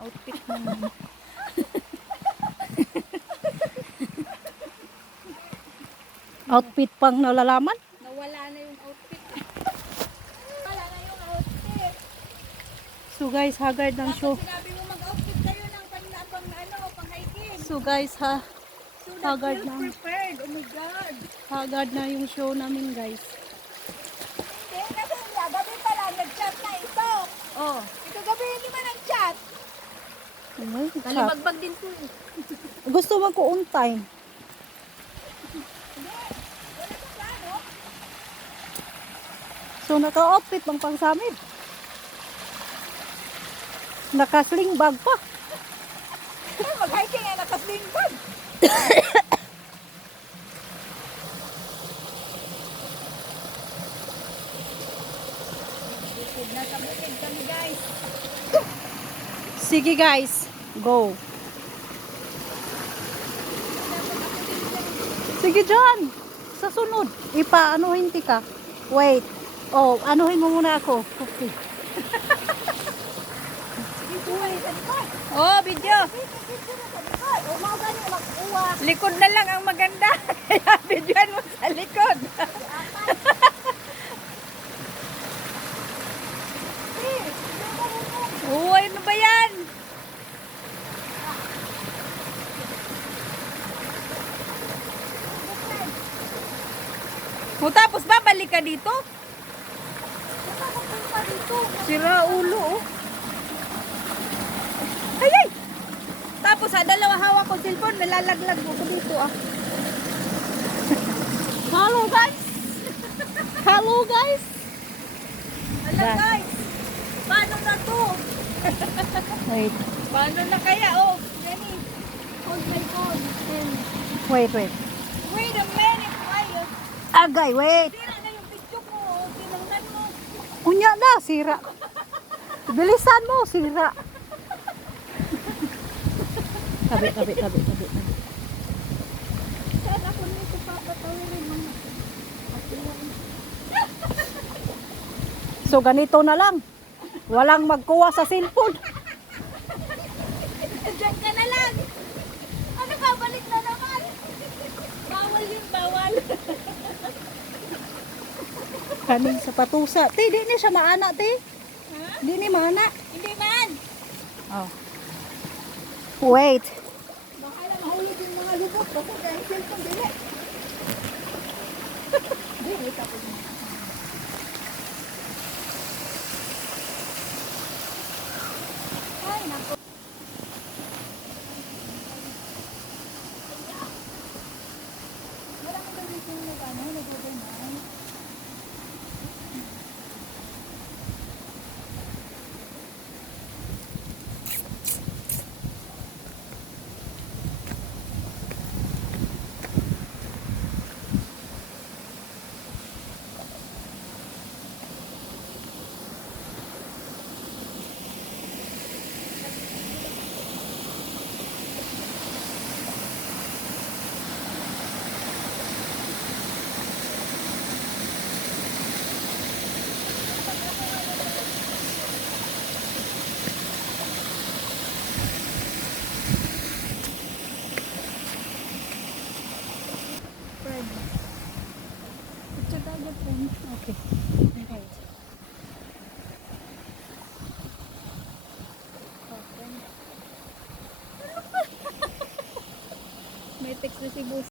Outfit naman. Outfit pang nalalaman? Nawala na yung outfit. Wala na yung outfit. So guys, haggard ng show. Sinabi mo mag-outfit kayo ng pang hiking. So guys, So that haggard you're na. prepared. Oh my God. Haggard na yung show namin guys. Hindi, kasi gabi pa lang, nag-chat na ito. Oh. Ito gabi, hindi man nag-chat. Kalimagbag din po eh. Gusto mo ko on time. So naka-outfit bang pang samid? Naka-sling bag pa. Mag-hiking ay nakasling bag. Nasa bukid kami guys. Sige guys, go. Sige dyan. Sa sunod. Ipa-anuhin ti ka. Wait. Oh, anuhin mo muna ako. Okay. Oh, video. Likod na lang ang maganda. Kaya videoan mo sa likod. Uy, ano ba yan? O tapos babalik ka dito? Sira ulo oh. Ay ay! Tapos dalawa hawak ko cellphone, nalalaglag ko dito ah. Hello guys. Hello guys. Hala guys, paano na to? Wait. Paano na kaya oh? Jenny, hold my phone. Wait. Wait a minute, ayos. Agay, wait. Sira na yung picture ko, oh. Tinangnan mo. Unya na, sira. Bilisan mo, sira. Tabi. Saan ako nito papatawirin mga So ganito na lang. Walang magkuha sa cellphone. Diyan ka na lang. Ano ka, balik na naman. Bawal yun, bawal. Kaning sa patusa. Ti, di ni siya maana, ti. Ha? Di ni maana. Hindi man. Oh. Wait. Baka lang mahulog yung mga lubot. Baka dahil cellphone, dili. Dili, tapos mo. Ay, naku. Wala ka ba dito yung nag-ano, Picture tayo, friend. Okay. Okay. May text na si Boss.